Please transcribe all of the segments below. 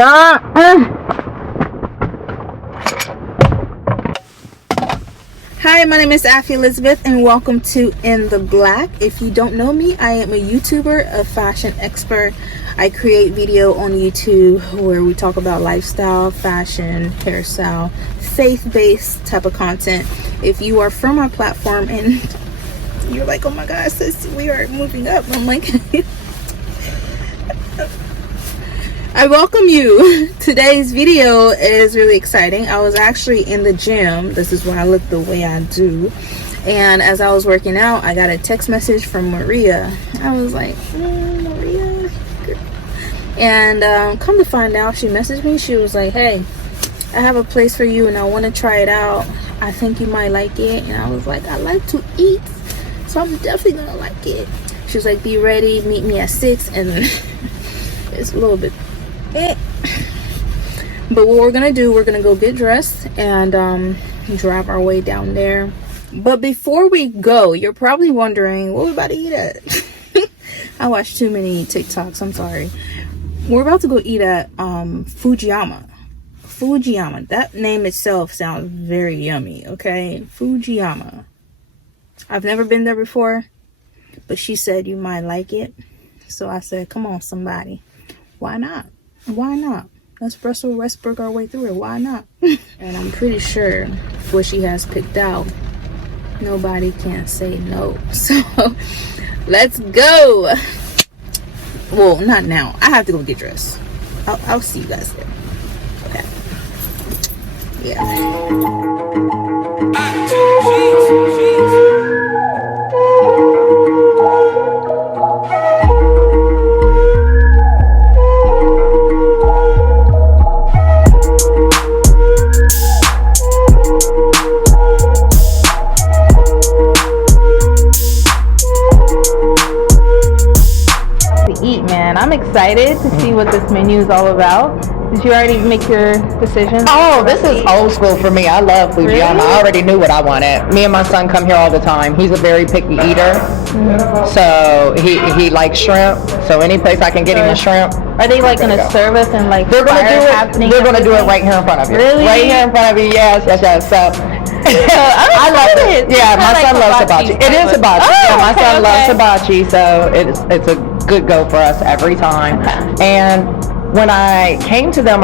on, y'all. Hi, my name is Afi Elizabeth, and welcome to In The Black. If you don't know me, I am a YouTuber, a fashion expert. I create video on YouTube where we talk about lifestyle, fashion, hairstyle, faith-based type of content. If you are from our platform and you're like, oh my gosh, sis, we are moving up, I'm like, I welcome you. Today's video is really exciting. I was actually in the gym. This is why I look the way I do. And as I was working out, I got a text message from Maria. I was like, Maria. And come to find out, she messaged me. She was like, hey, I have a place for you and I want to try it out. I think you might like it. And I was like, I like to eat, so I'm definitely going to like it. She was like, be ready, meet me at 6. And it's a little bit but what we're gonna do, we're gonna go get dressed and drive our way down there. But before we go, you're probably wondering what we're about to eat at. I watch too many TikToks, I'm sorry. We're about to go eat at Fujiyama. That name itself sounds very yummy. Okay, Fujiyama. I've never been there before, but she said you might like it, so I said, come on, somebody, why not? Let's Brussels Westbrook our way through it. Why not? And I'm pretty sure what she has picked out, nobody can say no. So let's go. Well, not now. I have to go get dressed. I'll see you guys there. Okay. Yeah. I'm excited to see what this menu is all about. Did you already make your decision? Oh, this is old school for me. I love Fujiyama. Really? I already knew what I wanted. Me and my son come here all the time. He's a very picky eater. So he likes shrimp. So any place I can get him a shrimp. Are they like going to serve us and like they're going to do it? They're going to do it right here in front of you. Really? Right here in front of you. Yes. So I love it. Yeah, my son loves hibachi. It is hibachi. Yeah, my son loves hibachi, so it's a good go for us every time. And when I came to them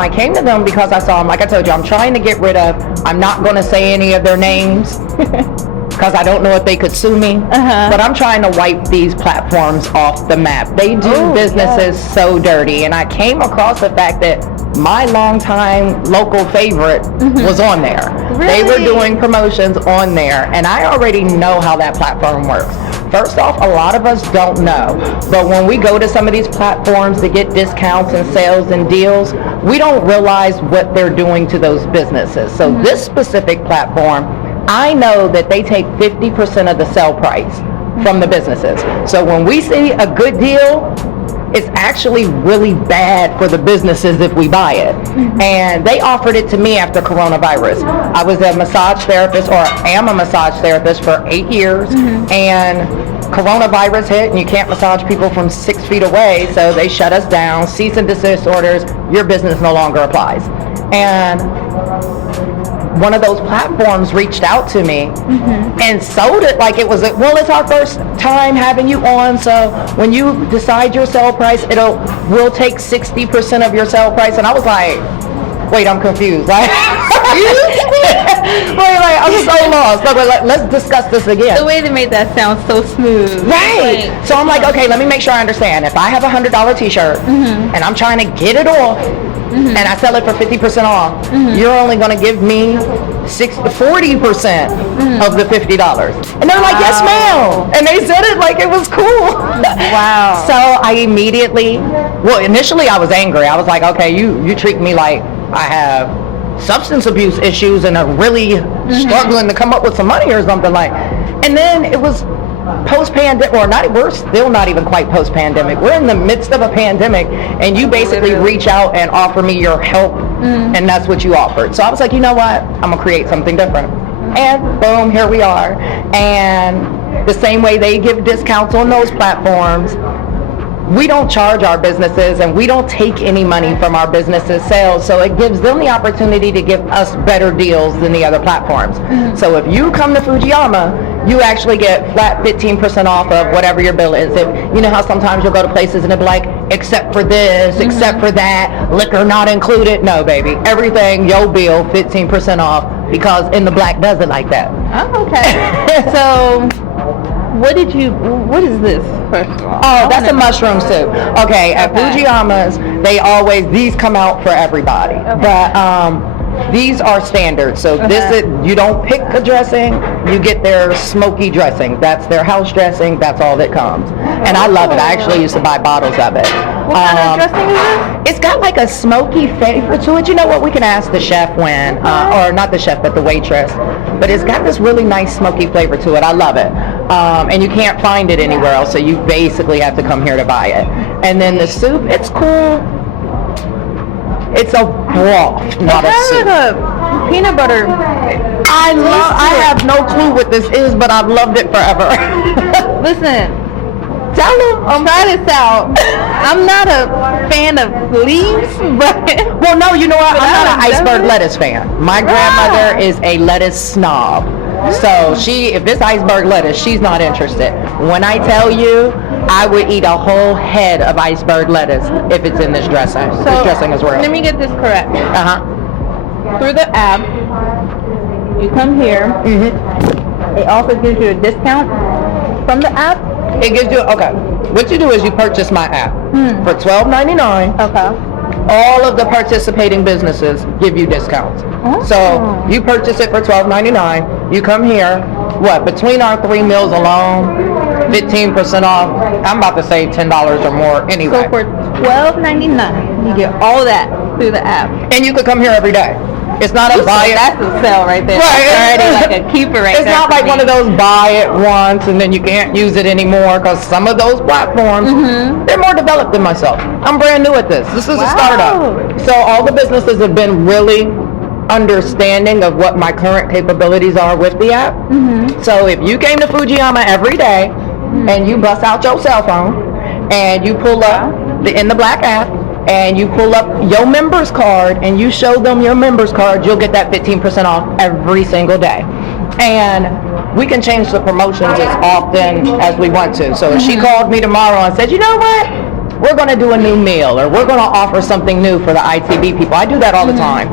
because I saw them. Like I told you, I'm trying to get rid of. I'm not going to say any of their names because I don't know if they could sue me. But I'm trying to wipe these platforms off the map. They do businesses so dirty, and I came across the fact that my longtime local favorite was on there. Really? They were doing promotions on there, and I already know how that platform works. First off, a lot of us don't know, but when we go to some of these platforms to get discounts and sales and deals, we don't realize what they're doing to those businesses. So this specific platform, I know that they take 50% of the sale price from the businesses. So when we see a good deal, it's actually really bad for the businesses if we buy it. And they offered it to me after coronavirus. I was a massage therapist, or am a massage therapist for 8 years, and coronavirus hit and you can't massage people from 6 feet away, so they shut us down, cease and desist orders, your business no longer applies. And one of those platforms reached out to me and sold it like it was it's our first time having you on, so when you decide your sale price, we'll take 60% of your sale price. And I was like, wait, I'm confused. Like, I'm so lost. Let's discuss this again. The way they made that sound so smooth. Right. So I'm like, okay, let me make sure I understand. If I have a $100 t-shirt and I'm trying to get it off, and I sell it for 50% off, you're only going to give me 40% of the $50. And they're like, yes, ma'am. And they said it like it was cool. Wow. So I immediately, initially I was angry. I was like, okay, you treat me like I have substance abuse issues and are really struggling to come up with some money or something like. And then it was post-pandemic, or not, we're still not even quite post-pandemic. We're in the midst of a pandemic, and you basically reach out and offer me your help, and that's what you offered. So I was like, you know what? I'm gonna create something different. And boom, here we are. And the same way they give discounts on those platforms, we don't charge our businesses and we don't take any money from our businesses' sales, so it gives them the opportunity to give us better deals than the other platforms. So if you come to Fujiyama, you actually get flat 15% off of whatever your bill is. If, you know how sometimes you'll go to places and they'll be like, except for this, except for that, liquor not included. No, baby, everything, your bill, 15% off, because In The Black does it like that. Oh, okay. So what is this, first of all? Oh, that's a mushroom soup. Okay, at Fujiyamas, these come out for everybody. But these are standard. So this is, you don't pick a dressing, you get their smoky dressing. That's their house dressing, that's all that comes. And I love it. I actually used to buy bottles of it. What kind of dressing is this? It's got like a smoky flavor to it. You know what, we can ask the chef when, or not the chef, but the waitress. But it's got this really nice smoky flavor to it. I love it. And you can't find it anywhere else, so you basically have to come here to buy it. And then the soup, it's cool. It's a broth, not a soup. It's like a peanut butter. I have no clue what this is, but I've loved it forever. Listen, Tell them. try this out. I'm not a fan of leaves, but Well, no, you know what? I'm not an I've iceberg never- lettuce fan. My grandmother is a lettuce snob. So if it's iceberg lettuce, she's not interested. When I tell you, I would eat a whole head of iceberg lettuce if it's in this dressing. This dressing is real. let me get this correct. Uh-huh. Through the app, you come here. It also gives you a discount from the app. It gives you, okay. What you do is you purchase my app for $12.99. Okay. All of the participating businesses give you discounts. So you purchase it for $12.99. You come here, between our 3 meals alone, 15% off. I'm about to say $10 or more anyway. So for $12.99, you get all that through the app. And you could come here every day. It's not a buy it. That's a sale right there. Right. That's already like a keeper right It's there. not for like me. one of those buy it once and then you can't use it anymore, because some of those platforms, they're more developed than myself. I'm brand new at this. This is a startup. So all the businesses have been really understanding of what my current capabilities are with the app. So if you came to Fujiyama every day and you bust out your cell phone and you pull up the In The Black app, and you pull up your members card and you show them your members card, you'll get that 15% off every single day. And we can change the promotions as often as we want to. So if she called me tomorrow and said, you know what, we're going to do a new meal, or we're going to offer something new for the ITB people. I do that all the time.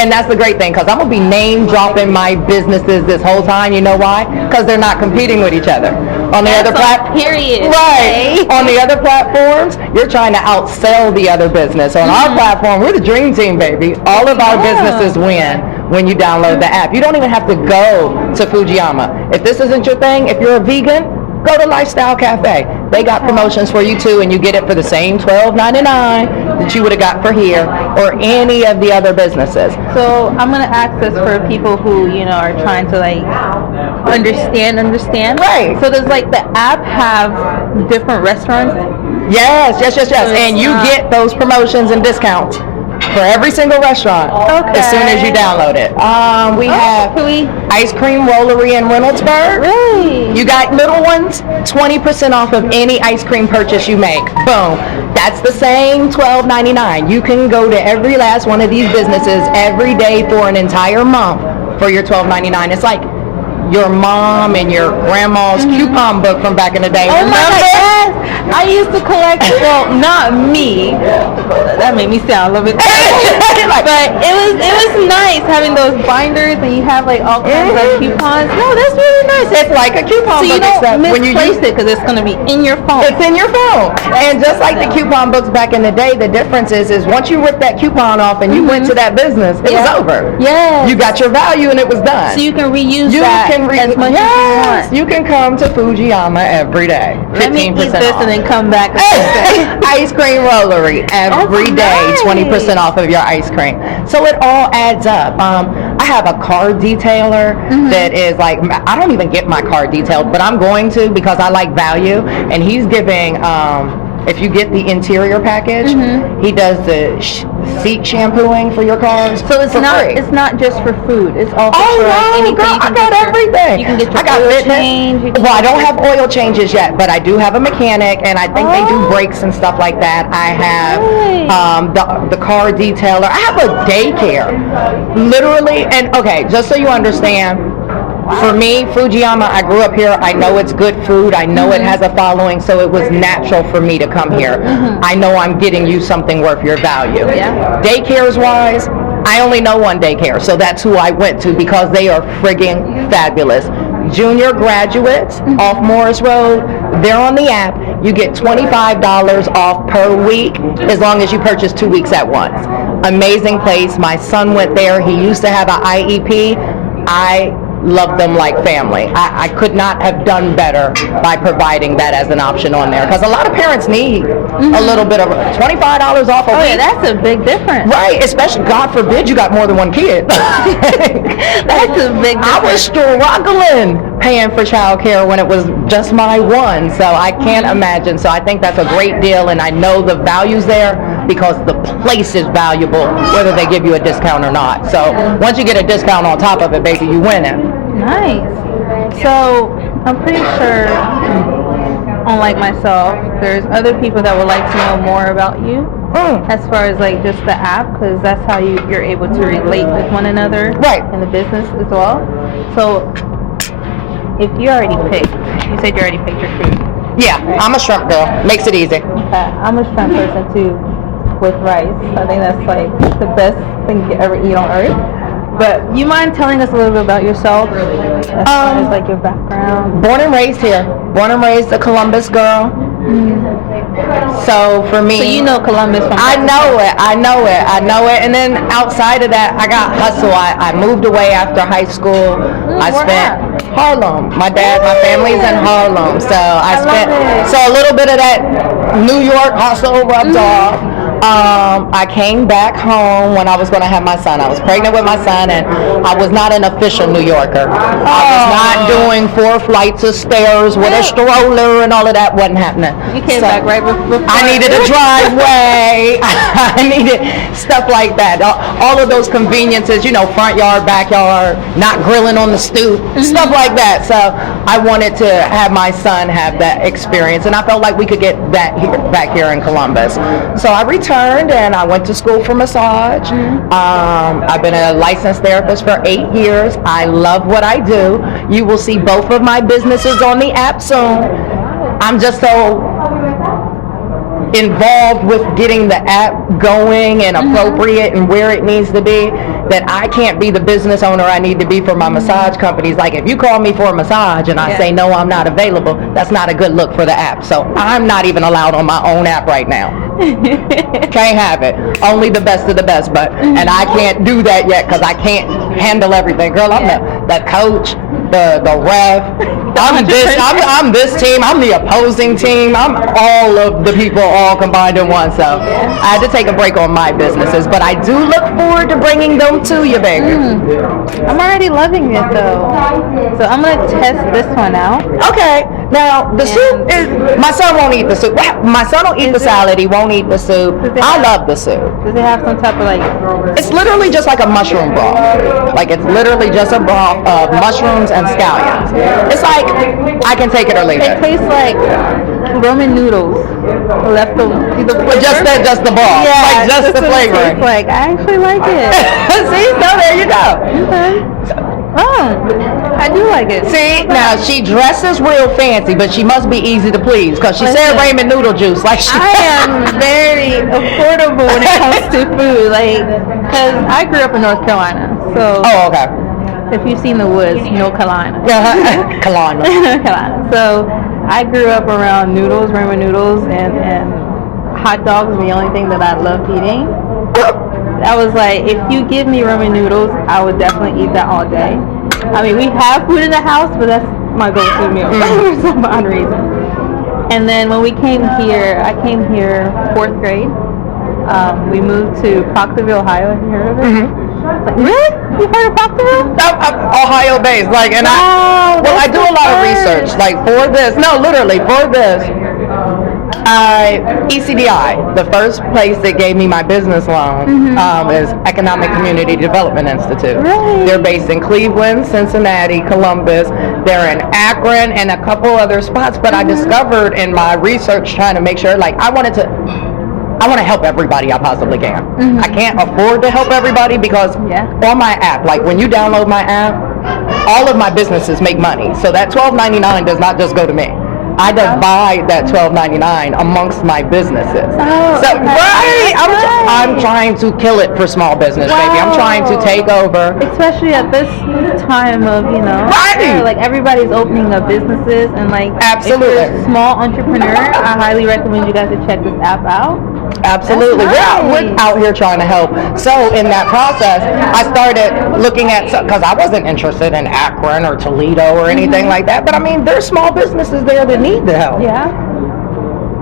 And that's the great thing, because I'm going to be name dropping my businesses this whole time. You know why? Because they're not competing with each other. On the other platforms, period. right? On the other platforms, you're trying to outsell the other business. On our platform, we're the dream team, baby. All of our businesses win when you download the app. You don't even have to go to Fujiyama. If this isn't your thing, if you're a vegan, go to Lifestyle Cafe. They got promotions for you too, and you get it for the same $12.99 that you would have got for here or any of the other businesses. So I'm gonna ask this for people who are trying to like understand. Right. So does like the app have different restaurants? Yes. And you get those promotions and discounts for every single restaurant as soon as you download it. We have ice cream rollery in Reynoldsburg. Really? You got little ones, 20% off of any ice cream purchase you make. Boom. That's the same $12.99. You can go to every last one of these businesses every day for an entire month for your $12.99. It's like your mom and your grandma's coupon book from back in the day. Oh my God, yes! I used to collect, well, not me. That made me sound a little bit but it was nice having those binders and you have like all kinds of coupons. No, that's really nice. It's like a coupon So you book, don't except when you misplace use it because it's going to be in your phone. it's in your phone. And just like the coupon books back in the day, the difference is once you ripped that coupon off and you went to that business, it was over. Yes. You got your value and it was done. So you can reuse that as much as you want. You can come to Fujiyama every day. 15% Let me eat this off. and then come back. Ice cream rollery every day, nice. 20% off of your ice cream. So it all adds up. I have a car detailer that is like, I don't even get my car detailed, but I'm going to because I like value. And he's giving, if you get the interior package, he does the seat shampooing for your cars. So it's not just for food. It's also oh, for no, anything. girl, I got everything. You can get your I got oil fitness. change. Well, I don't have oil changes yet, but I do have a mechanic, and I think they do brakes and stuff like that. I have the car detailer. I have a daycare, literally. And okay, just so you understand, for me, Fujiyama, I grew up here. I know it's good food. I know it has a following, so it was natural for me to come here. I know I'm getting you something worth your value. Yeah. Daycares wise, I only know one daycare, so that's who I went to because they are friggin' fabulous. Junior graduates off Morris Road, they're on the app. You get $25 off per week as long as you purchase 2 weeks at once. Amazing place. My son went there. He used to have an IEP. I love them like family. I could not have done better by providing that as an option on there because a lot of parents need a little bit of $25 off a week. Yeah, that's a big difference. Right, especially, God forbid, you got more than one kid. That's a big difference. I was struggling paying for childcare when it was just my one, so I can't imagine. So I think that's a great deal, and I know the value's there because the place is valuable, whether they give you a discount or not. So once you get a discount on top of it, baby, you win it. Nice. So I'm pretty sure, unlike myself, there's other people that would like to know more about you as far as like just the app, because that's how you're able to relate with one another in the business as well. So if you already picked, you said you already picked your food. Yeah, I'm a shrimp girl. Makes it easy. Okay, I'm a shrimp person too, with rice. I think that's like the best thing you could ever eat on earth. But you mind telling us a little bit about yourself, as far as like your background? Born and raised here. Born and raised a Columbus girl. So for me, so you know Columbus from I know it. And then outside of that, I got hustle. I moved away after high school. I spent Harlem. My family's in Harlem, so I spent so a little bit of that New York hustle rubbed off. I came back home when I was going to have my son. I was pregnant with my son, and I was not an official New Yorker. I was not doing 4 flights of stairs with a stroller and all of that. Wasn't happening. You came back right before. I needed a driveway. I needed stuff like that. All of those conveniences, front yard, backyard, not grilling on the stoop, stuff like that. So I wanted to have my son have that experience, and I felt like we could get that back here in Columbus. So I returned and I went to school for massage. I've been a licensed therapist for 8 years. I love what I do. You will see both of my businesses on the app soon. I'm just so involved with getting the app going and appropriate and where it needs to be that I can't be the business owner I need to be for my massage companies. Like if you call me for a massage and I say no, I'm not available, that's not a good look for the app. So I'm not even allowed on my own app right now. Can't have it. Only the best of the best, and I can't do that yet because I can't handle everything. Girl, I'm the coach, the ref. I'm this team. I'm the opposing team. I'm all of the people all combined in one. So I had to take a break on my businesses, but I do look forward to bringing them to you, baby. I'm already loving it though. So I'm gonna test this one out. Okay. Now the soup is. My son won't eat the soup. My son will eat the salad. He won't eat the soup. I love the soup. Does it have some type of like? It's literally just like a mushroom broth. Like it's literally just a broth of mushrooms and scallions. It's like I can take it or leave it. It tastes like Roman noodles. Left the just the broth. Yeah, like just the flavoring. Like I actually like it. See, so there you go. Okay. Oh, I do like it. See, now she dresses real fancy, but she must be easy to please because she said ramen noodle juice. Like I am very affordable when it comes to food. Like, because I grew up in North Carolina, so. Oh, okay. If you've seen The Woods, you know Carolina. Carolina. So I grew up around noodles, ramen noodles, and hot dogs were the only thing that I loved eating. I was like, if you give me ramen noodles, I would definitely eat that all day. I mean, we have food in the house, but that's my go-to meal for some odd reason. And then when we came here, I came here 4th grade. We moved to Proctorville, Ohio. Have you heard of it? Like, really? You heard of Proctorville? Ohio based, I do a lot of research. Like for this, no, literally for this. ECDI, the first place that gave me my business loan, is Economic Community Development Institute. Really? They're based in Cleveland, Cincinnati, Columbus. They're in Akron and a couple other spots. But I discovered in my research trying to make sure, like, I want to help everybody I possibly can. I can't afford to help everybody because on my app, like when you download my app, all of my businesses make money. So that $12.99 does not just go to me. I divide that $12.99 amongst my businesses. I'm trying to kill it for small business, baby. I'm trying to take over. Especially at this time of, like everybody's opening up businesses and like absolutely. If you're a small entrepreneur, I highly recommend you guys to check this app out. Absolutely. We're out here trying to help. So in that process, I started looking at, because I wasn't interested in Akron or Toledo or anything like that, but I mean, there's small businesses there that need the help. Yeah.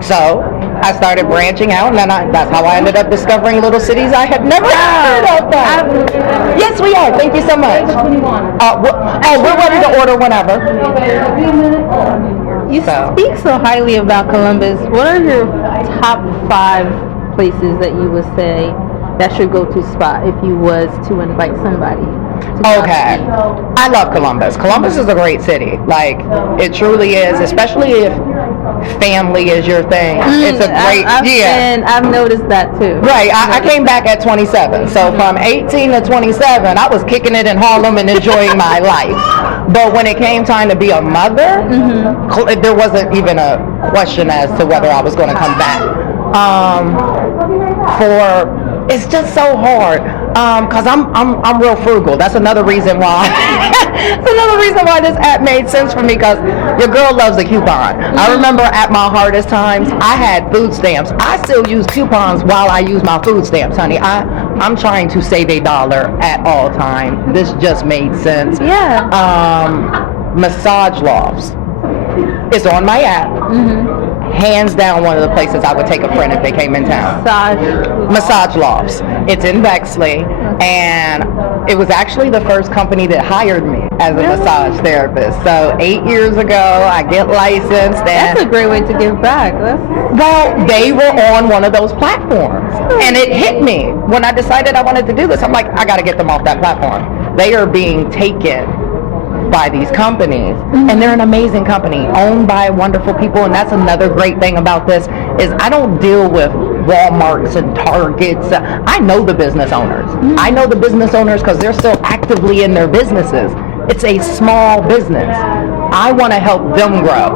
So I started branching out, and then that's how I ended up discovering little cities I had never heard of. Yes, we are. Thank you so much. We're ready to order whenever. You speak so highly about Columbus. What are your top 5 places that you would say that your go-to spot if you was to invite somebody? Okay. I love Columbus. Columbus is a great city. Like, it truly is, especially if family is your thing. It's a great, I've noticed that too. Right. I came back at 27. So from 18 to 27, I was kicking it in Harlem and enjoying my life. But when it came time to be a mother, there wasn't even a question as to whether I was going to come back. It's just so hard. Because I'm real frugal. That's another reason why. This app made sense for me, because your girl loves a coupon. I remember at my hardest times, I had food stamps. I still use coupons while I use my food stamps, honey. I'm trying to save $1 at all time. This just made sense. Yeah. Massage lofts. It's on my app. Hands down, one of the places I would take a friend if they came in town. Massage lofts. It's in Bexley, and it was actually the first company that hired me as a massage therapist. So 8 years ago, I get licensed. And that's a great way to give back. Well, they were on one of those platforms, and it hit me when I decided I wanted to do this. I'm like, I got to get them off that platform. They are being taken by these companies, and they're an amazing company owned by wonderful people. And that's another great thing about this is I don't deal with Walmarts and Targets. I know the business owners. I know the business owners because they're still actively in their businesses. It's a small business. I want to help them grow.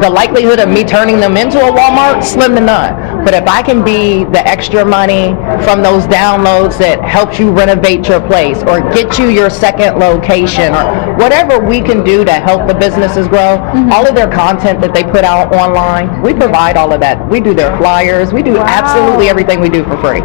The likelihood of me turning them into a Walmart, slim to none. But if I can be the extra money from those downloads that helps you renovate your place or get you your second location or whatever we can do to help the businesses grow, all of their content that they put out online, we provide all of that. We do their flyers. We do absolutely everything we do for free.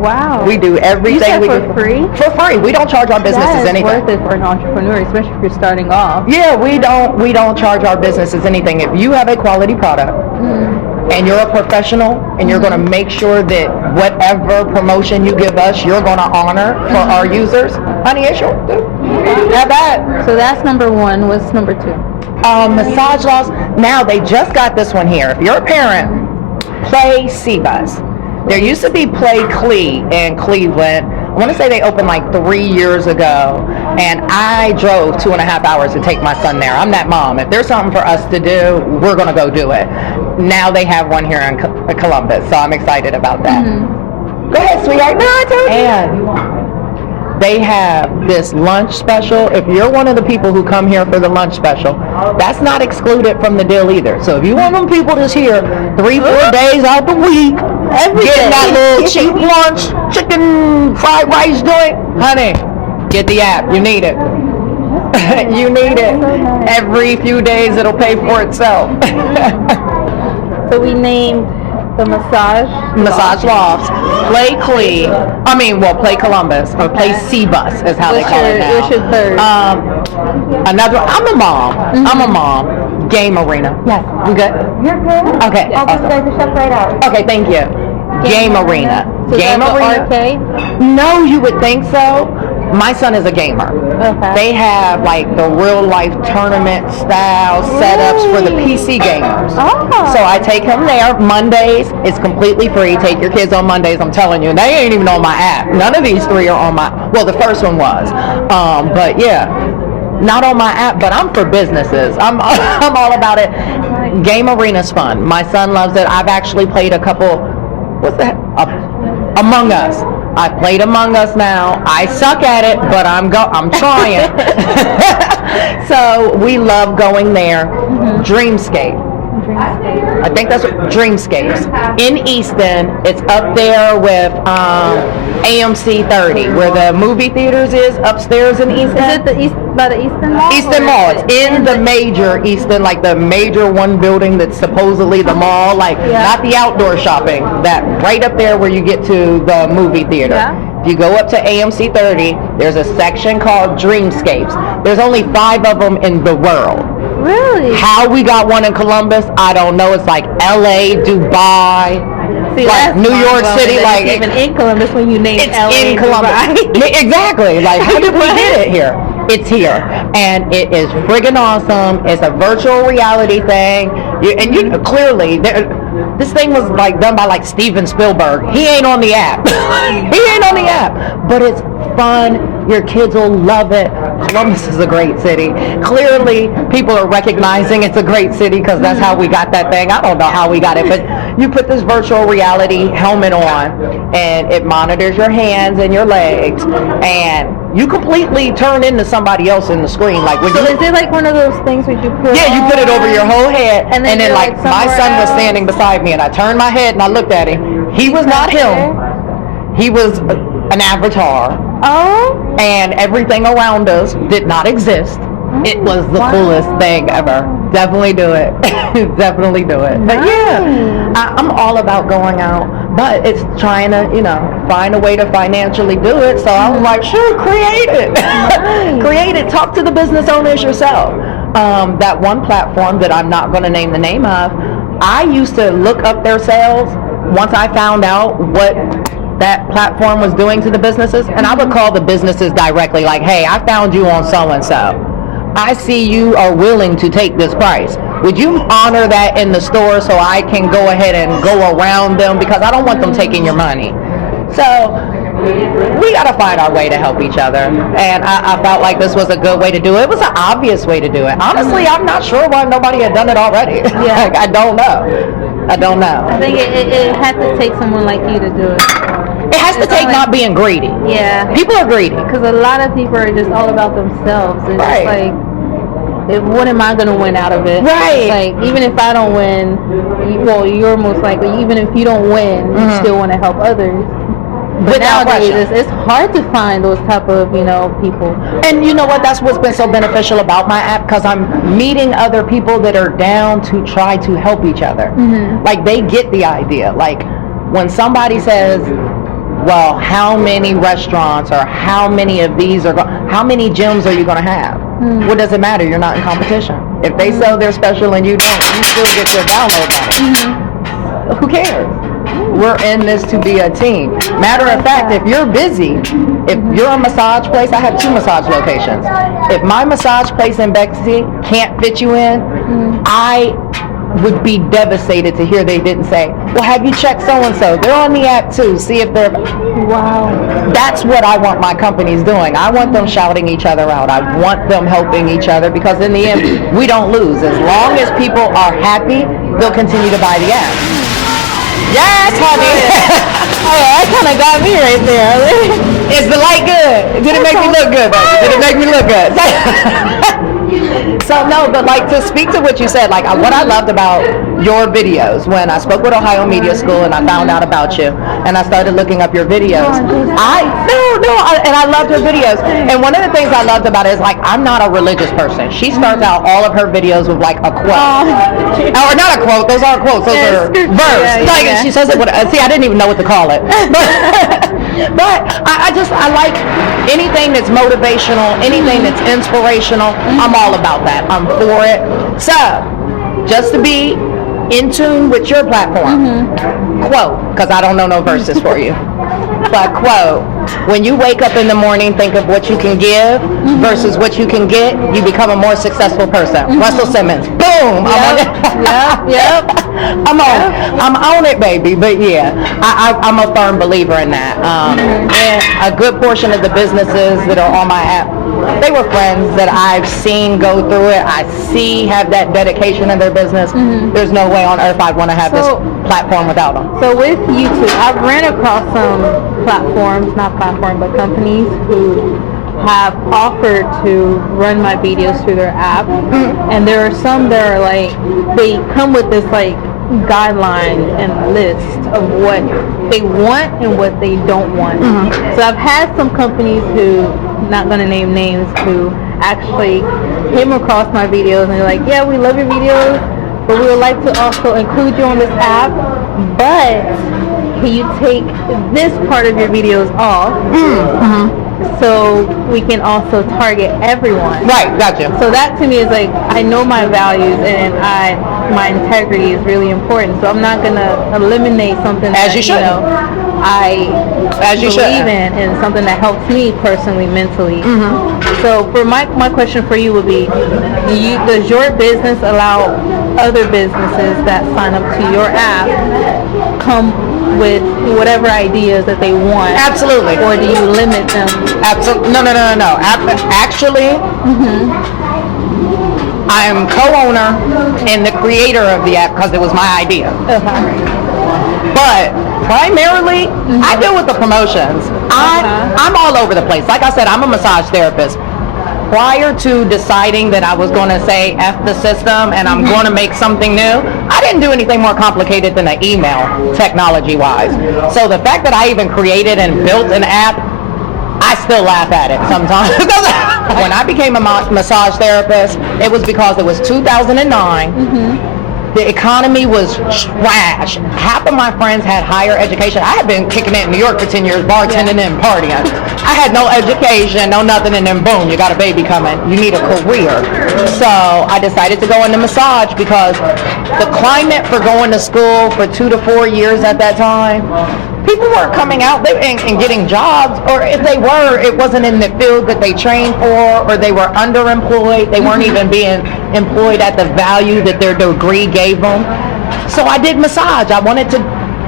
Wow. We do everything for free? For free. We don't charge our businesses anything. It's worth it for an entrepreneur, especially if you're starting off. Yeah, we don't charge our businesses anything. If you have a quality product and you're a professional and you're going to make sure that whatever promotion you give us, you're going to honor for our users, honey, it's your have that. So that's number 1. What's number 2? Massage laws. Now they just got this one here. If you're a parent, Play Seabus. There used to be Play Clee in Cleveland. I want to say they opened like 3 years ago, and I drove 2.5 hours to take my son there. I'm that mom. If there's something for us to do, we're going to go do it. Now they have one here in Columbus, so I'm excited about that. Go ahead, sweetheart. No, I told you. And they have this lunch special. If you're one of the people who come here for the lunch special, that's not excluded from the deal either. So if you want them people that's here 3-4 days out the week, getting that little cheap lunch, chicken fried rice joint, honey, get the app. You need it. You need it. Every few days it'll pay for itself. So we named the massage lofts. Play Columbus, or Play Seabus is how they call it now. What's your third? I'm a mom. Game Arena. Yes. You good? You're good. Okay. I'll just guys to shut right out. Okay, thank you. Game Arena. So Game that's Arena. arcade? No, you would think so, My son is a gamer. Okay. They have like the real life tournament style setups for the PC gamers. Oh. So I take him there. Mondays, it's completely free. Take your kids on Mondays, I'm telling you. They ain't even on my app. None of these three are on my, well, the first one was. But yeah, not on my app, but I'm for businesses. I'm all about it. Game Arena's fun. My son loves it. I've actually played a couple, what's that? Among Us. I've played Among Us now. I suck at it, but I'm trying. So we love going there. Dreamscape. I think that's what Dreamscapes in Easton. It's up there with AMC 30, where the movie theaters is upstairs in Easton. Is it by the Easton Mall? Easton Mall. It's in the major Easton, like the major one building that's supposedly the mall, like not the outdoor shopping. That right up there where you get to the movie theater. Yeah. If you go up to AMC 30, there's a section called Dreamscapes. There's only 5 of them in the world. Really? How we got one in Columbus, I don't know. It's like LA, Dubai, See, like New York City, like it's even in Columbus when you name it's LA in Columbus. Exactly. Like, how did we get it here? It's here, and it is friggin' awesome. It's a virtual reality thing, and clearly this thing was like done by like Steven Spielberg. He ain't on the app. He ain't on the app, but it's fun. Your kids will love it. Columbus is a great city. Clearly, people are recognizing it's a great city because that's how we got that thing. I don't know how we got it, but you put this virtual reality helmet on, and it monitors your hands and your legs, and you completely turn into somebody else in the screen. Like, when So is it like one of those things where you put you put it over your whole head, and then you're, like my son was standing beside me, and I turned my head and I looked at him. He was not him. He was an avatar. Oh. And everything around us did not exist. It was the coolest thing ever. Definitely do it. Definitely do it. But yeah, I'm all about going out, but it's trying to, find a way to financially do it. So I was like, sure, create it. Create it. Talk to the business owners yourself. That one platform that I'm not going to name the name of, I used to look up their sales once I found out what that platform was doing to the businesses, and I would call the businesses directly, like, hey, I found you on so-and-so. I see you are willing to take this price. Would you honor that in the store so I can go ahead and go around them, because I don't want them taking your money. So we got to find our way to help each other, and I felt like this was a good way to do it. It was an obvious way to do it. Honestly, I'm not sure why nobody had done it already. Yeah. Like, I don't know. I think it had to take someone like you to do it. It has to take not being greedy. Yeah. People are greedy. Because a lot of people are just all about themselves. And Right. it's like, what am I going to win out of it? Right. It's like, even if I don't win, you're most likely, even if you don't win, you still want to help others. But Without nowadays, question. it's hard to find those type of, people. And you know what? That's what's been so beneficial about my app, because I'm meeting other people that are down to try to help each other. Like, they get the idea. Like, when somebody says, well, how many restaurants or how many of these how many gyms are you going to have? What does it matter? You're not in competition. If they sell their special and you don't, you still get your download money. Who cares? We're in this to be a team. Matter of fact, if you're busy, if you're a massage place, I have 2 massage locations. If my massage place in Bexley can't fit you in, I would be devastated to hear they didn't say, well, have you checked so-and-so? They're on the app too. See if they're... Wow. That's what I want my companies doing. I want them shouting each other out. I want them helping each other, because in the end, we don't lose. As long as people are happy, they'll continue to buy the app. Yes, honey. Oh, that kind of got me right there. Is the light good? Did it make me look good, baby? Did it make me look good? So no, but like, to speak to what you said, like, what I loved about your videos, when I spoke with Ohio Media School and I found out about you and I started looking up your videos, and I loved her videos. And one of the things I loved about it is, like, I'm not a religious person. She starts out all of her videos with like a quote. Or not a quote, those aren't quotes, those are verse. She says it with, see, I didn't even know what to call it. But I like anything that's motivational, anything that's inspirational. I'm all about that. I'm for it. So, just to be in tune with your platform, quote, because I don't know no verses for you, but quote, When you wake up in the morning, think of what you can give versus what you can get, you become a more successful person. Russell Simmons, boom! Yep. I'm on it, baby. But yeah, I'm a firm believer in that. And a good portion of the businesses that are on my app, they were friends that I've seen go through it. I see have that dedication in their business. There's no way on earth I'd want to have this platform without them. So with YouTube, I've ran across some but companies who have offered to run my videos through their app. And there are some that are like, they come with this like guideline and list of what they want and what they don't want. So I've had some companies who, not going to name names, who actually came across my videos and they're like, yeah, we love your videos, but we would like to also include you on this app, but can you take this part of your videos off so we can also target everyone? Right, gotcha. So that to me is like, I know my values and my integrity is really important. So I'm not gonna eliminate something As that you should. I believe in and something that helps me personally, mentally. So for my question for you would be, does your business allow other businesses that sign up to your app come with whatever ideas that they want? Absolutely. Or do you limit them? Absolutely. No. Actually, I am co-owner and the creator of the app because it was my idea. But primarily, I deal with the promotions. I'm all over the place. Like I said, I'm a massage therapist. Prior to deciding that I was going to say F the system and I'm going to make something new, I didn't do anything more complicated than an email, technology-wise. So the fact that I even created and built an app, I still laugh at it sometimes. When I became a massage therapist, it was because it was 2009. The economy was trash. Half of my friends had higher education. I had been kicking it in New York for 10 years, bartending and partying. I had no education, no nothing, and then boom, you got a baby coming. You need a career. So I decided to go into massage because the climate for going to school for 2 to 4 years at that time, people weren't coming out and getting jobs, or if they were, it wasn't in the field that they trained for, or they were underemployed. They weren't even being employed at the value that their degree gave them. So I did massage. I wanted to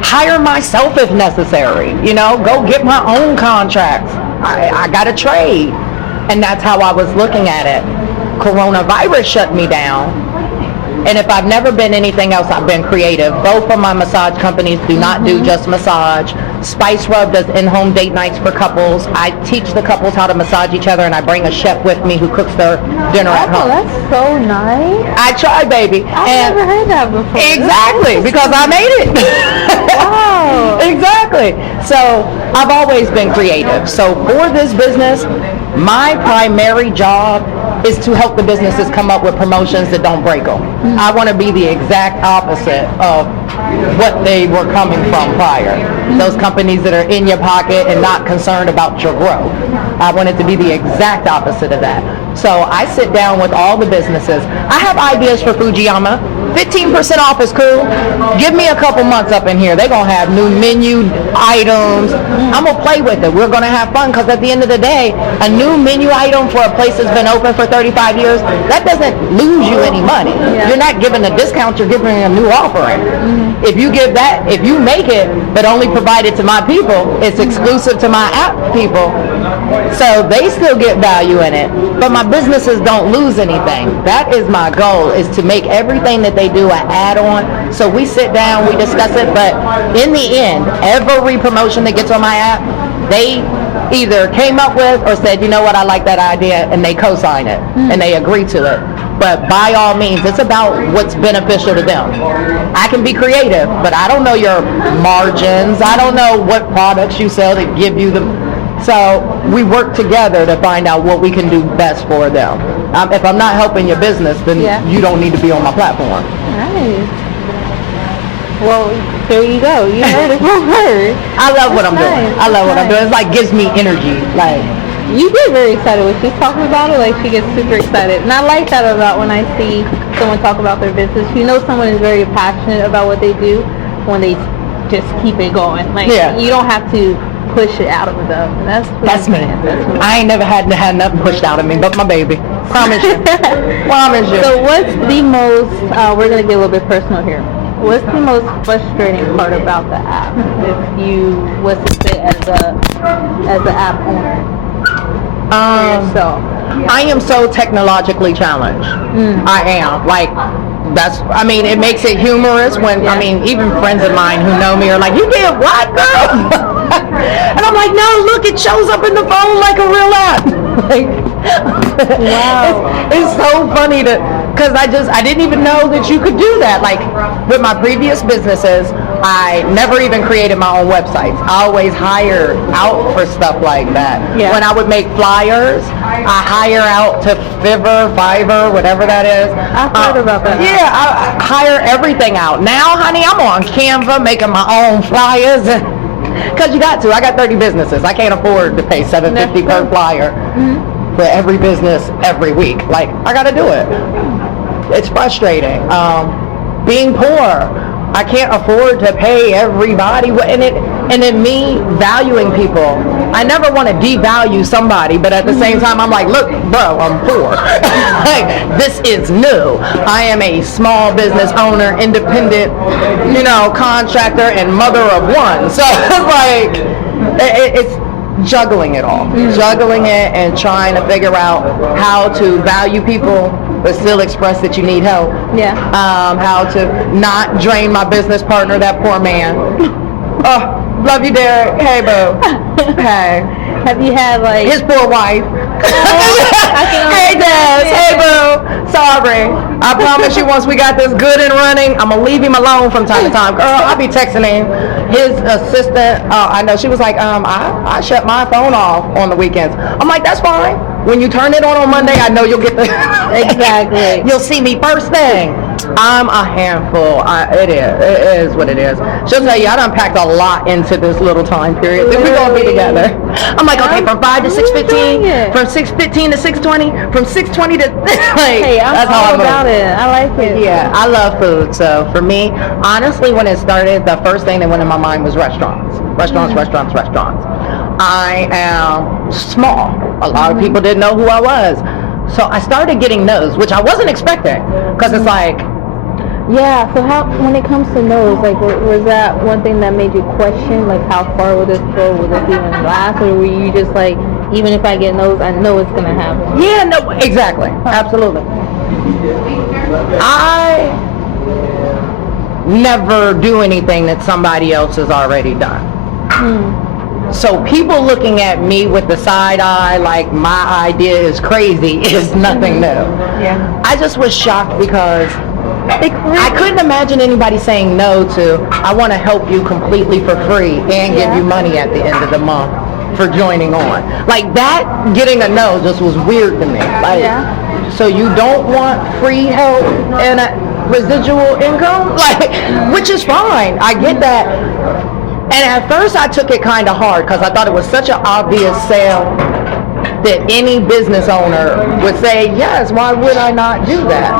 hire myself if necessary, go get my own contracts. I got a trade, and that's how I was looking at it. Coronavirus shut me down. And if I've never been anything else, I've been creative. Both of my massage companies do not do just massage. Spice Rub does in-home date nights for couples. I teach the couples how to massage each other, and I bring a chef with me who cooks their dinner at home. Oh, that's so nice. I try, baby. I've never heard that before. Exactly, because I made it. Wow. Exactly. So I've always been creative. So for this business, my primary job is to help the businesses come up with promotions that don't break them. I want to be the exact opposite of what they were coming from prior. Those companies that are in your pocket and not concerned about your growth. I want it to be the exact opposite of that. So I sit down with all the businesses. I have ideas for Fujiyama. 15% off is cool. Give me a couple months up in here. They're going to have new menu items. I'm going to play with it. We're going to have fun because at the end of the day, a new menu item for a place that's been open for 35 years, that doesn't lose you any money. Yeah. You're not giving a discount, you're giving a new offering. If you give that, if you make it, but only provide it to my people, it's exclusive to my app people. So they still get value in it, but my businesses don't lose anything. That is my goal, is to make everything that they do an add-on. So we sit down, we discuss it, but in the end, every promotion that gets on my app, they either came up with or said, you know what, I like that idea, and they co-sign it, and they agree to it. But by all means, it's about what's beneficial to them. I can be creative, but I don't know your margins. I don't know what products you sell that give you the... So we work together to find out what we can do best for them. If I'm not helping your business, then you don't need to be on my platform. Nice. Well, there you go. You heard it from her. I love what I'm doing. I love what I'm doing. It's like gives me energy. Like, you get very excited when she's talking about it. Like, she gets super excited, and I like that about when I see someone talk about their business. You know, someone is very passionate about what they do when they just keep it going. Like, you don't have to push it out of them. That's me. I ain't never had nothing pushed out of me but my baby. Promise you. Promise you. So what's the most, we're going to get a little bit personal here. What's the most frustrating part about the app, if you was to say as the app owner? I am so technologically challenged. I am. Like, it makes it humorous when, even friends of mine who know me are like, you did what, girl? And I'm like, no, look, it shows up in the phone like a real app. Wow. It's so funny because I didn't even know that you could do that. Like, with my previous businesses, I never even created my own websites. I always hired out for stuff like that. Yeah. When I would make flyers, I hire out to Fiverr, whatever that is. I've heard about that. Yeah, I hire everything out. Now, honey, I'm on Canva making my own flyers. Because you got to. I got 30 businesses. I can't afford to pay $7.50 per flyer for every business every week. Like, I got to do it. It's frustrating. Being poor, I can't afford to pay everybody. And then me valuing people. I never want to devalue somebody, but at the same time, I'm like, look, bro, I'm poor. Like, this is new. I am a small business owner, independent, contractor, and mother of one. So it's like, it's juggling it all. Juggling it and trying to figure out how to value people but still express that you need help. Yeah. How to not drain my business partner, that poor man. Oh, love you, Derek. Hey, boo. Hey. Have you had like his poor wife? Hey, Des. Hey, boo. Sorry. I promise you, once we got this good and running, I'm gonna leave him alone from time to time. Girl, I'll be texting him. His assistant, I know, she was like, I shut my phone off on the weekends. I'm like, that's fine. When you turn it on Monday, I know you'll get the exactly. You'll see me first thing. I'm a handful. It is what it is. She'll tell you, I done packed a lot into this little time period. Then we're gonna be together. I'm like, okay, from 5 to 6:15, from 6:15 to 6:20, from 6:20 to like. Hey, I'm all about it. I like it. Yeah, I love food. So for me, honestly, when it started, the first thing that went in my mind was restaurants. Restaurants. I am small. A lot of people didn't know who I was. So I started getting no's, which I wasn't expecting, because it's like, yeah. So how, when it comes to no's, like, was that one thing that made you question, like, how far will this go? Will this even last? Or were you just like, even if I get no's, I know it's gonna happen? Yeah, no, exactly, absolutely. I never do anything that somebody else has already done. So people looking at me with the side eye like my idea is crazy is nothing new. Yeah. I just was shocked because I couldn't imagine anybody saying no to, I want to help you completely for free and give you money at the end of the month for joining on. Like, that, getting a no just was weird to me. Like, so you don't want free help and a residual income? Like, which is fine. I get that. And at first I took it kind of hard because I thought it was such an obvious sale that any business owner would say, yes, why would I not do that?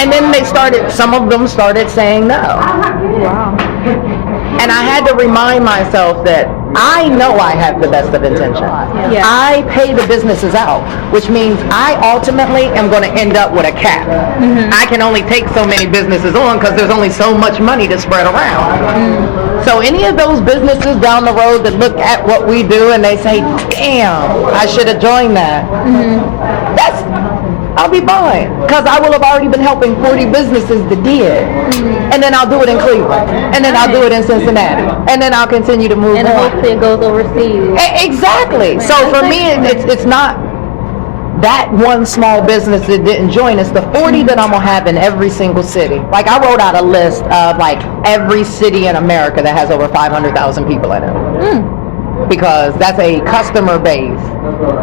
And then some of them started saying no. Wow. And I had to remind myself that I know I have the best of intentions. Yeah. I pay the businesses out, which means I ultimately am going to end up with a cap. I can only take so many businesses on because there's only so much money to spread around. So any of those businesses down the road that look at what we do and they say, damn, I should have joined that. I'll be fine, because I will have already been helping 40 businesses that did. And then I'll do it in Cleveland. And then I'll do it in Cincinnati. And then I'll continue to move on. And hopefully it goes overseas. Exactly. So for me, it's not that one small business that didn't join. It's the 40 that I'm going to have in every single city. Like, I wrote out a list of, like, every city in America that has over 500,000 people in it. Because that's a customer base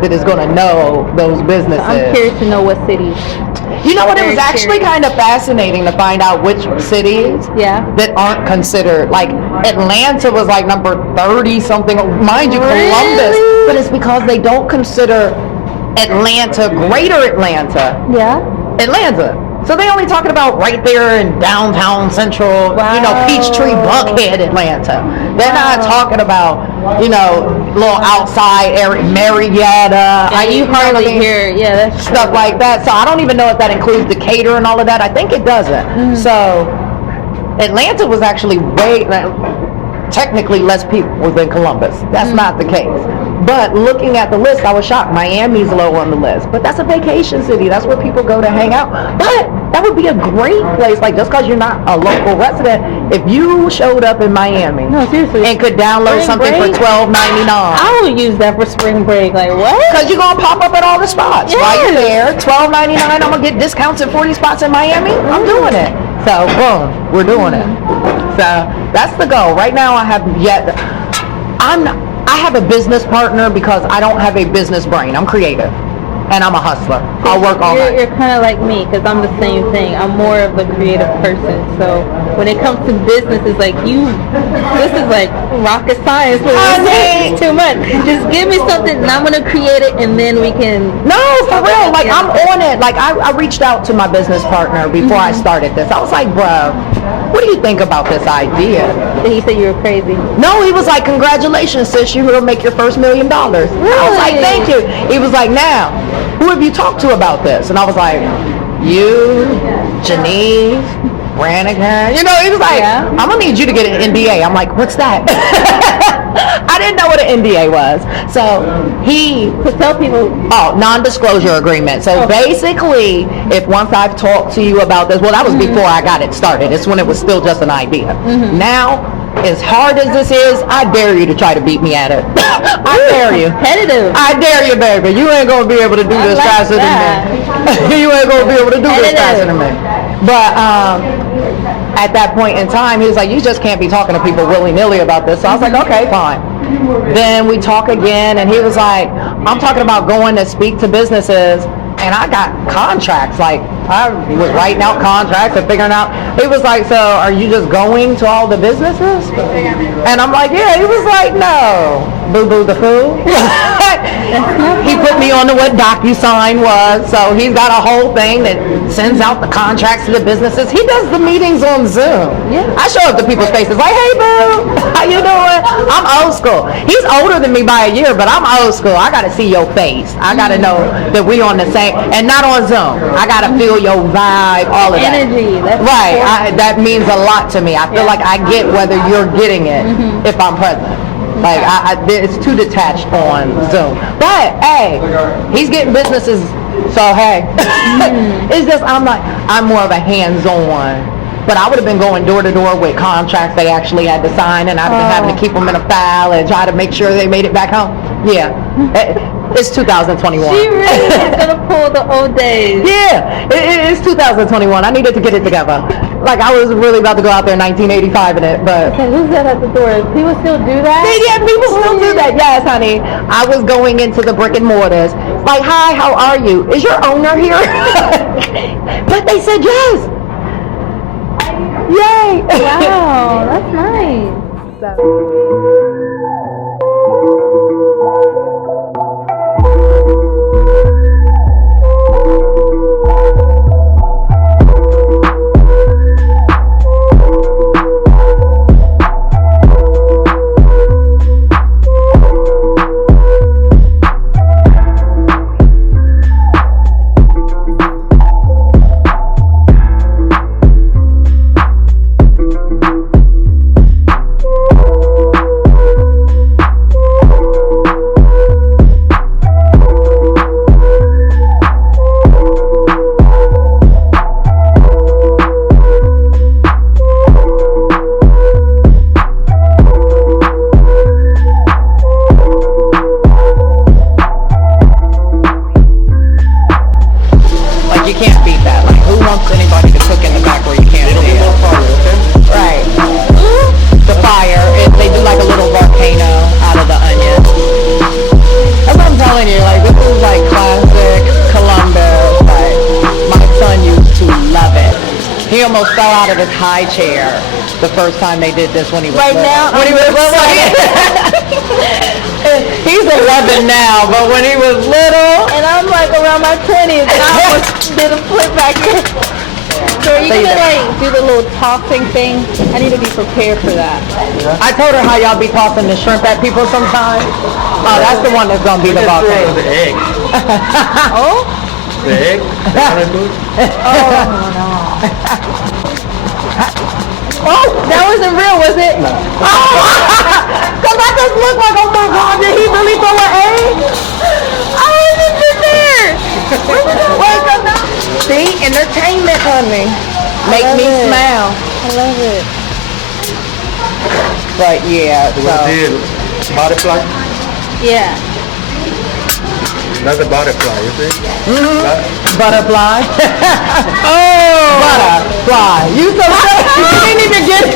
that is going to know those businesses. I'm curious to know what cities. You know what? It was actually kind of fascinating to find out which cities that aren't considered. Like, Atlanta was like number 30 something. Mind you, Columbus. But it's because they don't consider Atlanta, greater Atlanta. Yeah. Atlanta. So they only talking about right there in downtown central, Peachtree, Buckhead, Atlanta. They're not talking about, little outside area, Marietta. You hardly hear, that's stuff true. like that. So I don't even know if that includes Decatur and all of that. I think it doesn't. So Atlanta was actually technically less people than Columbus. That's not the case. But looking at the list, I was shocked. Miami's low on the list. But that's a vacation city. That's where people go to hang out. But that would be a great place. Like, just because you're not a local resident, if you showed up in Miami and could download something for $12.99. I would use that for spring break. Like, what? Because you're going to pop up at all the spots. Yes. While you're there, $12.99, I'm going to get discounts at 40 spots in Miami. I'm doing it. So, boom, we're doing it. So, that's the goal. Right now, I have a business partner because I don't have a business brain. I'm creative. And I'm a hustler. I'll work all night. You're kind of like me because I'm the same thing. I'm more of a creative person. So when it comes to business, it's like this is like rocket science. It's too much. Just give me something and I'm going to create it and then we can... No, for real. Like, I'm on it. Like, I reached out to my business partner before I started this. I was like, bro, what do you think about this idea? Did he say you were crazy? No, he was like, congratulations, sis. You're going to make your first $1 million. Really? I was like, thank you. He was like, now, who have you talked to about this? And I was like, you, Janice, Brannigan. He was like, I'm going to need you to get an NDA. I'm like, what's that? I didn't know what an NDA was. So to tell people. Oh, non-disclosure agreement. So basically, if once I've talked to you about this, well, that was before I got it started. It's when it was still just an idea. Now, as hard as this is, I dare you to try to beat me at it. I dare you. Competitive. I dare you, baby. You ain't going to be able to do this faster than me. You ain't going to be able to do this faster than me. But at that point in time, he was like, you just can't be talking to people willy-nilly about this. So I was like, okay, fine. Then we talk again, and he was like, I'm talking about going to speak to businesses, and I got contracts. Like, I was writing out contracts and figuring out. He was like, so are you just going to all the businesses? And I'm like, yeah. He was like, no. Boo-boo the fool. He put me on to what DocuSign was. So he's got a whole thing that sends out the contracts to the businesses. He does the meetings on Zoom. Yeah. I show up to people's faces like, hey, boo, how you doing? I'm old school. He's older than me by a year, but I'm old school. I got to see your face. I got to know that we on the same, and not on Zoom. I got to feel your vibe, all of that. Energy. That's right. That means a lot to me. I feel like I get whether you're getting it if I'm present. Like, it's too detached on Zoom. But, hey, he's getting businesses, so, hey. It's just, I'm more of a hands-on. But I would have been going door to door with contracts they actually had to sign, and I've been having to keep them in a file and try to make sure they made it back home. Yeah. It's 2021. She really is going to pull the old days. Yeah, it's 2021. I needed to get it together. Like, I was really about to go out there in 1985 in it, but... Okay, who's that at the door? People still do that? Yeah, people still do that. Yes, honey. I was going into the brick and mortars. Like, hi, how are you? Is your owner here? But they said yes. Yay! Wow, that's nice. He almost fell out of his high chair the first time they did this when he was right little. now. When he was little. He's 11 now, but when he was little. And I'm like around my 20s, and I almost did a flip back here. she say gonna that. like do the little tossing thing? I need to be prepared for that. I told her how y'all be tossing the shrimp at people sometimes. Oh, that's the one that's gonna be the boss. The egg. Oh? The egg. Oh, that wasn't real, was it? Oh, because I just looked like, oh my God, did he really throw an egg? I wasn't prepared. Wake up now. See, entertainment, honey. Make me smile. I love it. But yeah, What so. did butterfly? Yeah. That's a butterfly, you see? Butterfly. Oh, butterfly. You so good. You didn't even get it.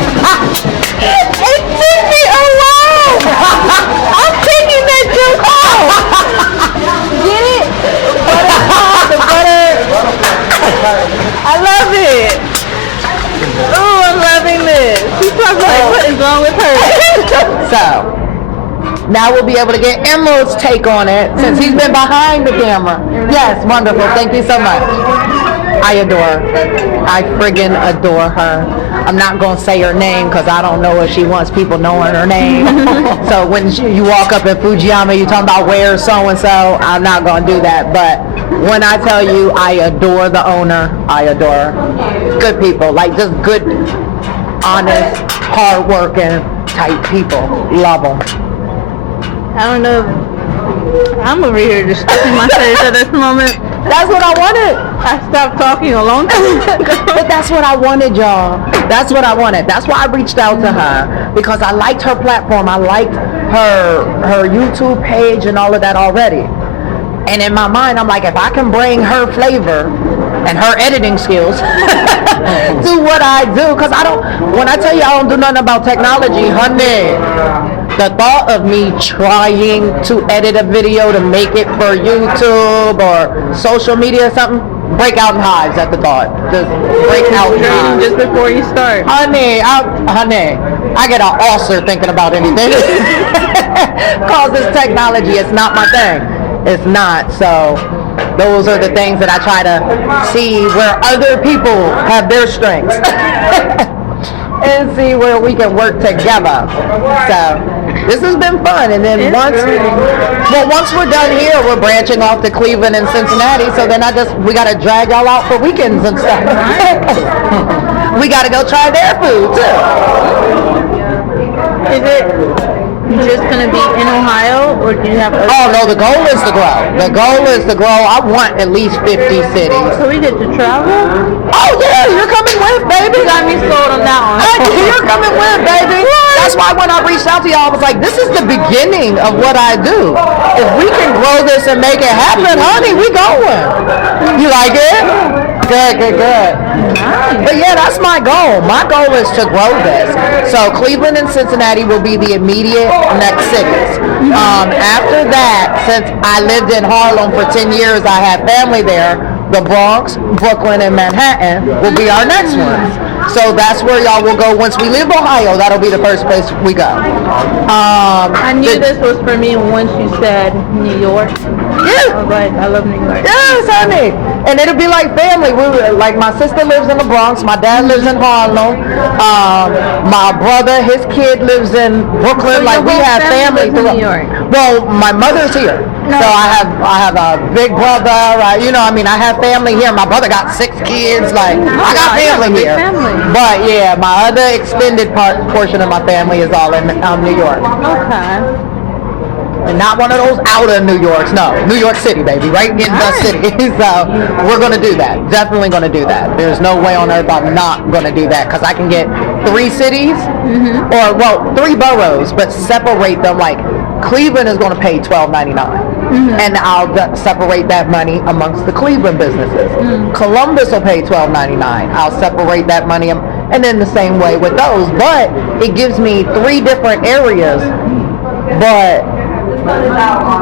It took me a while. I'm taking that joke off. Get it? Butterfly, the butter. I love it. Oh, I'm loving this. She's probably like, what is wrong with her? So, now we'll be able to get Emerald's take on it since he's been behind the camera. Yes, wonderful. Thank you so much. I adore her. I friggin' adore her. I'm not going to say her name because I don't know if she wants people knowing her name. So when you walk up in Fujiyama, you talking about where so-and-so, I'm not going to do that. But when I tell you I adore the owner, I adore her. Good people, like just good, honest, hard-working type people. Love them. I don't know. I'm over here just stuffing my face at this moment. That's what I wanted. I stopped talking a long time ago. But that's what I wanted, y'all. That's what I wanted. That's why I reached out to her, because I liked her platform. I liked her YouTube page and all of that already. And in my mind, I'm like, if I can bring her flavor and her editing skills to what I do, because when I tell you I don't do nothing about technology, honey, the thought of me trying to edit a video to make it for YouTube or social media or something, break out in hives at the thought. Just break out in hives. Just before you start. Honey, I get an ulcer thinking about anything. Cause this technology, it's not my thing. It's not. So those are the things that I try to see where other people have their strengths. And see where we can work together. So this has been fun. And then once we're done here, we're branching off to Cleveland and Cincinnati. So then we got to drag y'all out for weekends and stuff. We got to go try their food too. Is it just going to be in Ohio, or do you have other? Oh no, the goal is to grow. The goal is to grow. I want at least 50 cities. So we get to travel? Oh yeah, you're coming with, baby. You got me sold on that one. You're coming with, baby. That's why when I reached out to y'all, I was like, this is the beginning of what I do. If we can grow this and make it happen, honey, we going. You like it? Good. Nice. But yeah, that's my goal. My goal is to grow this. So Cleveland and Cincinnati will be the immediate next cities. After that, since I lived in Harlem for 10 years, I have family there. The Bronx, Brooklyn, and Manhattan will be our next ones. So that's where y'all will go once we leave Ohio. That'll be the first place we go. I knew this was for me once you said New York. Yeah. I was like, I love New York. Yes, honey. And it'll be like family. Like my sister lives in the Bronx. My dad lives in Harlem. My brother, his kid lives in Brooklyn. So like we have family in New York. Well, my mother's here. No. So I have a big brother. I have family here. My brother got 6 kids. Like I got family here. Family. But yeah, my other extended portion of my family is all in New York. Okay. And not one of those outer New Yorks. No, New York City, baby, right in the city. So we're going to do that. Definitely going to do that. There's no way on earth I'm not going to do that, because I can get 3 cities, or 3 boroughs, but separate them. Like Cleveland is going to pay $12.99, and I'll separate that money amongst the Cleveland businesses. Columbus will pay $12.99. I'll separate that money, and then the same way with those. But it gives me 3 different areas, but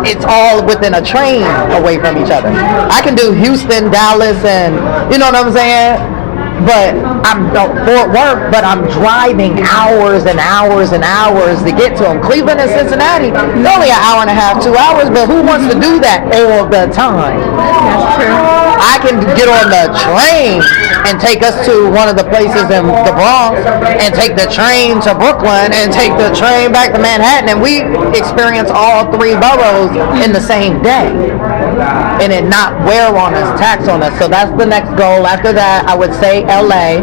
it's all within a train away from each other. I can do Houston, Dallas, and you know what I'm saying? but I'm for work, but I'm driving hours and hours and hours to get to them. Cleveland and Cincinnati, it's only an hour and a half, 2 hours, but who wants to do that all the time? That's true. I can get on the train and take us to one of the places in the Bronx, and take the train to Brooklyn, and take the train back to Manhattan, and we experience all 3 boroughs in the same day, and it not wear on us, tax on us. So that's the next goal. After that, I would say LA.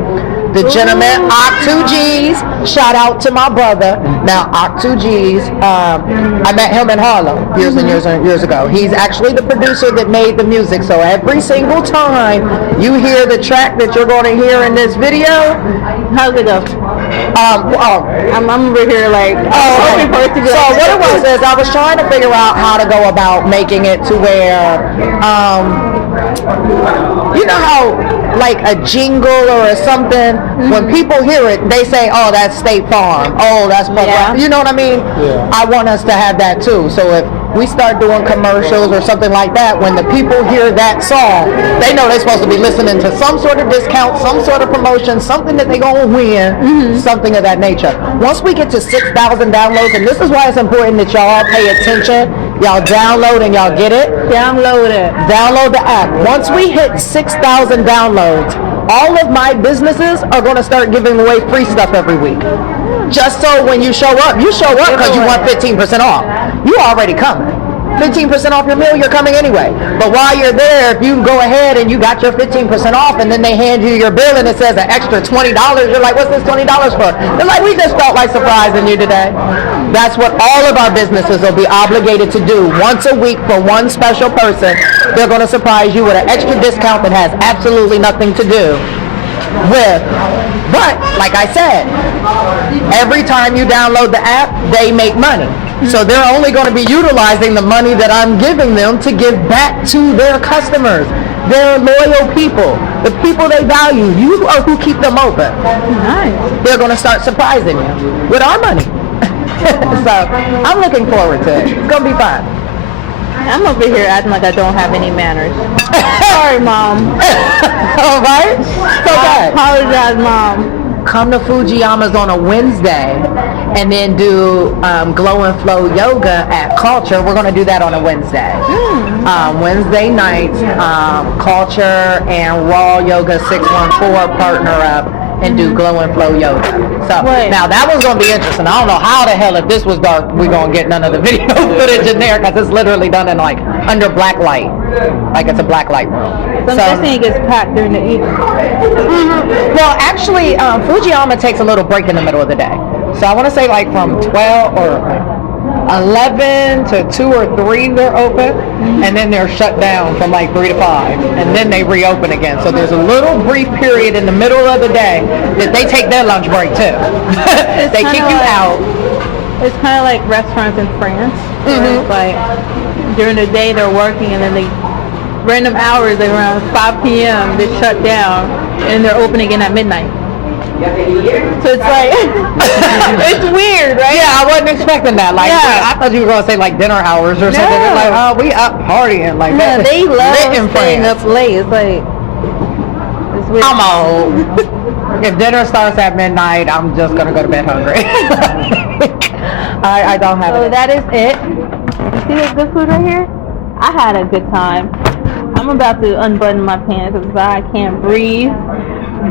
The gentleman, Ock2Gs, shout out to my brother. Now, Ock2Gs, I met him in Harlem years and years and years ago. He's actually the producer that made the music. So every single time you hear the track that you're going to hear in this video, How's it go? I'm over here like, hoping for it to be so like, what it was is I was trying to figure out how to go about making it to where, you know how like a jingle or something, when people hear it, they say, oh, that's State Farm. Oh, that's, Yeah. you know what I mean? Yeah. I want us to have that too. So if we start doing commercials or something like that, when the people hear that song, they know they're supposed to be listening to some sort of discount, some sort of promotion, something that they're going to win, something of that nature. Once we get to 6,000 downloads, and this is why it's important that y'all pay attention, y'all download and y'all get it. download it. Download the app. Once we hit 6,000 downloads, all of my businesses are going to start giving away free stuff every week. Just so when you show up because you want 15% off. You already coming. 15% off your meal, you're coming anyway. But while you're there, if you go ahead and you got your 15% off, and then they hand you your bill and it says an extra $20, you're like, what's this $20 for? They're like, we just felt like surprising you today. That's what all of our businesses will be obligated to do. Once a week for one special person, they're going to surprise you with an extra discount that has absolutely nothing to do with. But like I said, every time you download the app, they make money. So they're only going to be utilizing the money that I'm giving them to give back to their customers. They're loyal people. The people they value. You are who keep them open. Nice. They're going to start surprising you with our money. So I'm looking forward to it. It's going to be fun. I'm over here acting like I don't have any manners. Sorry, Mom. All right? So I good. apologize, Mom. Come to Fujiyama's on a Wednesday, and then do Glow and Flow Yoga at Culture. We're going to do that on a Wednesday. Wednesday nights, Culture and Raw Yoga 614 partner up and do Glow and Flow Yoga. So Wait. now that one's going to be interesting. I don't know how the hell, if this was dark, we're going to get none of the video footage in there, because it's literally done in like under black light. Like it's a black light room. So I'm guessing it gets packed during the evening. Well, actually, Fujiyama takes a little break in the middle of the day. So I want to say like from 12 or 11 to 2 or 3 they're open, and then they're shut down from like 3 to 5, and then they reopen again. So there's a little brief period in the middle of the day that they take their lunch break too. They kick you out. It's kind of like restaurants in France. Where it's like during the day they're working, and then they random hours, like around 5 p.m. they shut down, and they're open again at midnight. So it's like it's weird, right? Yeah, I wasn't expecting that. Like, Yeah. I thought you were gonna say like dinner hours or something. It's like, oh, we up partying like Yeah, that. they love Lit in staying France. up late. It's like it's weird. I'm old. If dinner starts at midnight, I'm just gonna go to bed hungry. I don't have So it. that is it. You see this good food right here? I had a good time. I'm about to unbutton my pants because I can't breathe.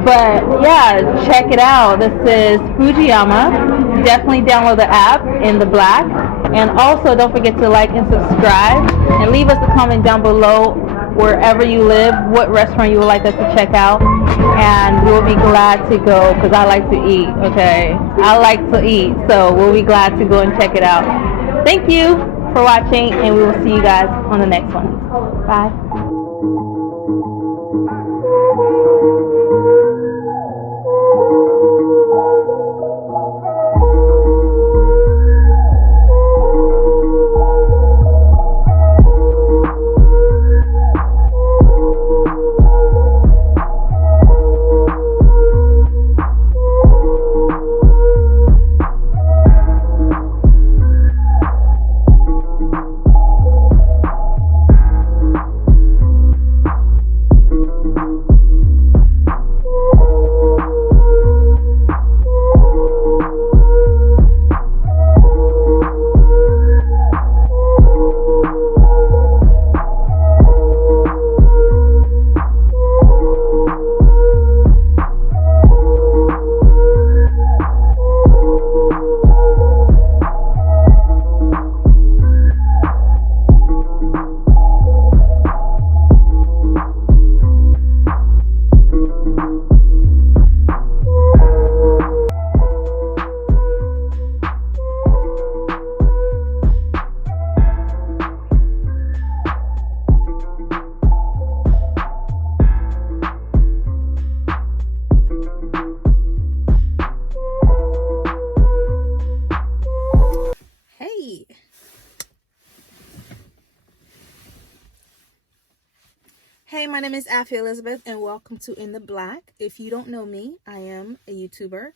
But yeah, check it out. This is Fujiyama. Definitely download the app In The Black. And also don't forget to like and subscribe. And leave us a comment down below wherever you live, what restaurant you would like us to check out. And we'll be glad to go, because I like to eat, okay? I like to eat, so we'll be glad to go and check it out. Thank you for watching, and we will see you guys on the next one. Bye. my name is Afi Elizabeth, and welcome to In The Black. If you don't know me, I am a YouTuber.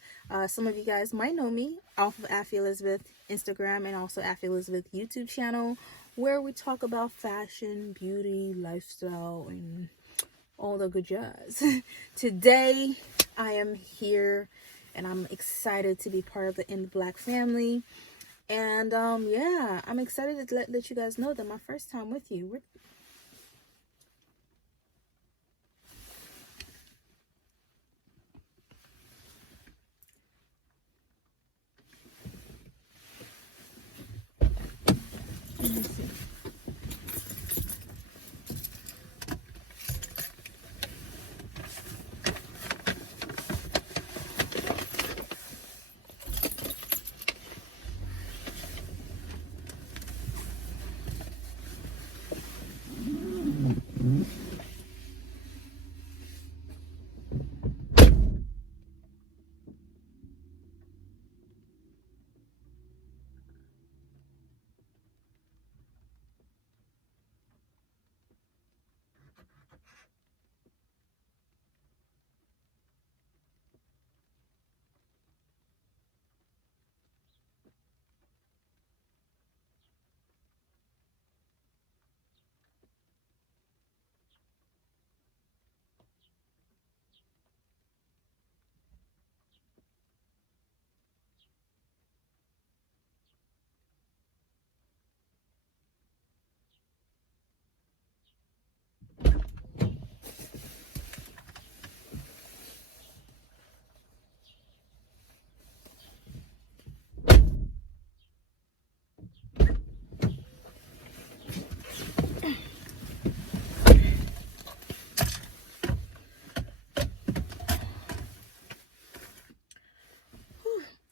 Some of you guys might know me off of Afi Elizabeth Instagram and also Afi Elizabeth YouTube channel, where we talk about fashion, beauty, lifestyle, and all the good jazz. Today, I am here, and I'm excited to be part of the In The Black family. And yeah, I'm excited to let you guys know that my first time with you. Let me see.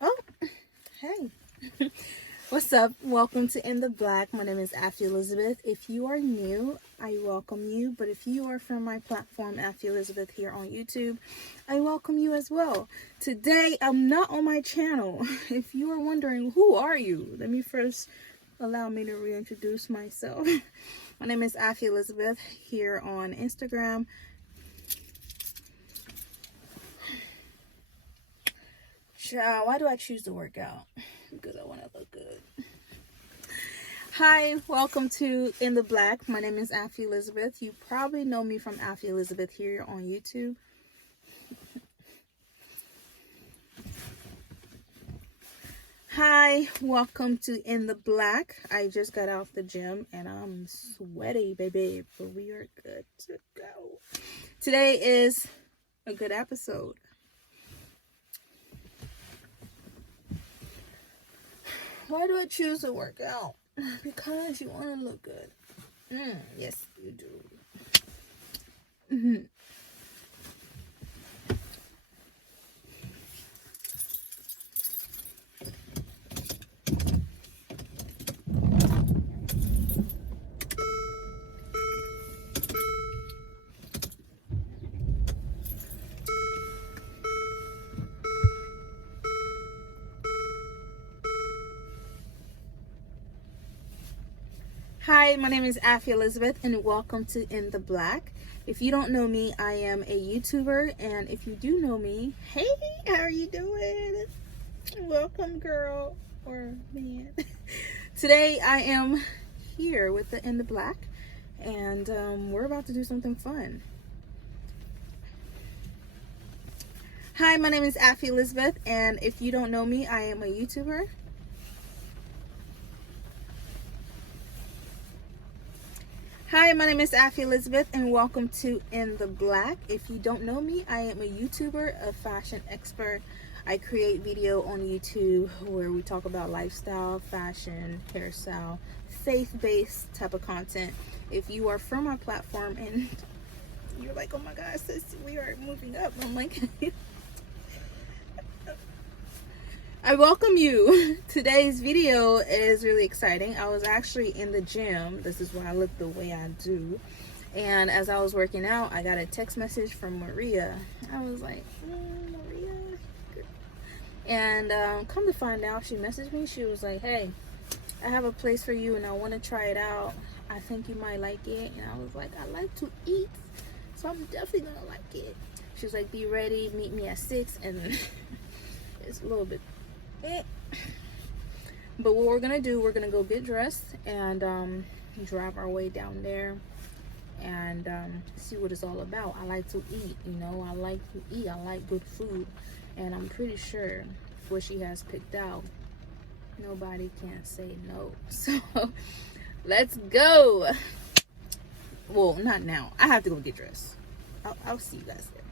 Oh, hey. What's up? Welcome to In The Black. My name is Afi Elizabeth. If you are new, I welcome you. But if you are from my platform, Afi Elizabeth, here on YouTube, I welcome you as well. Today, I'm not on my channel. If you are wondering, who are you? Let me first allow me to reintroduce myself. My name is Afi Elizabeth here on Instagram. Child, why do I choose to work out? Because I want to look good. Hi, welcome to In The Black. My name is Afi Elizabeth. You probably know me from Afi Elizabeth here on YouTube. Hi, welcome to In The Black. I just got out the gym and I'm sweaty, baby, but we are good to go. Today is a good episode. You Why do I choose to work out? Because you want to look good. Yes, you do. Hi, my name is Afi Elizabeth, and welcome to In The Black. If you don't know me, I am a YouTuber, and if you do know me, hey, how are you doing? Welcome, girl, or man. Today, I am here with the In The Black, and we're about to do something fun. Hi, my name is Afi Elizabeth, and if you don't know me, I am a YouTuber. Hi, my name is Afi Elizabeth, and welcome to In The Black. If you don't know me, I am a YouTuber, a fashion expert. I create video on YouTube where we talk about lifestyle, fashion, hairstyle, faith-based type of content. If you are from my platform and you're like, oh my God, sis, we are moving up. I'm like, I welcome you. Today's video is really exciting. I was actually in the gym. This is why I look the way I do. And as I was working out, I got a text message from Maria. I was like, Maria. And come to find out, she messaged me. She was like, hey, I have a place for you and I want to try it out. I think you might like it. And I was like, I like to eat. So I'm definitely gonna like it. She was like, be ready, meet me at 6, and it's a little bit but what we're gonna do, we're gonna go get dressed and drive our way down there and see what it's all about. I like to eat, you know, I like to eat, I like good food, and I'm pretty sure what she has picked out, nobody can say no. So let's go. Well, not now, I have to go get dressed. I'll see you guys there.